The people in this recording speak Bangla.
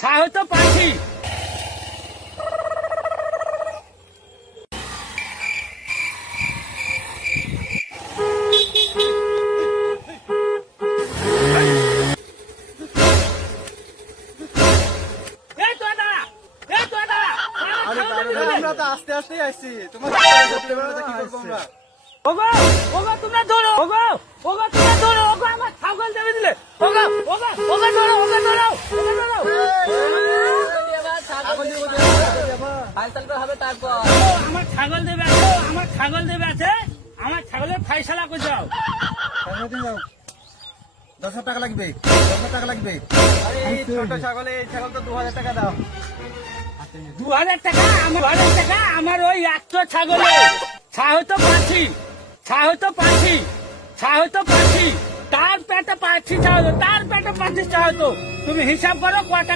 ছা হয়তো পাখি। এই তো দাঁড়া, এই তো দাঁড়া। আমরা তো আস্তে আস্তে আসছি, তোমার কি করবো আমরা? ওগো, ওগো তোমরা ধরো, ওগো, ওগো তোমরা ধরো, ওগো আমার ছাগল দেবে দিলে। ওগো, ওগো, ওগো ধরো, ওগো ধরো, ওগো ধরো। ও, আমার ছাগল দেবে আছে, আমার ছাগল দেবে আছে, আমার ছাগলের ফাইসালা করে যাও। 10,000 টাকা লাগবে, 10,000 টাকা লাগবে। আরে এই ছোট ছাগল, এই ছাগল তো 2,000 টাকা দাও। 2,000 টাকা, আমার 2,000 টাকা, আমার ওই 100 ছাগলে। ছা হয়তো পাখি, ছা হয়তো পাখি, ছা হয়তো পাখি, তার পেটে পাখি ছা হতো, তার পেটে পাখি ছা হতো। তুমি হিসাব করো ক টাকা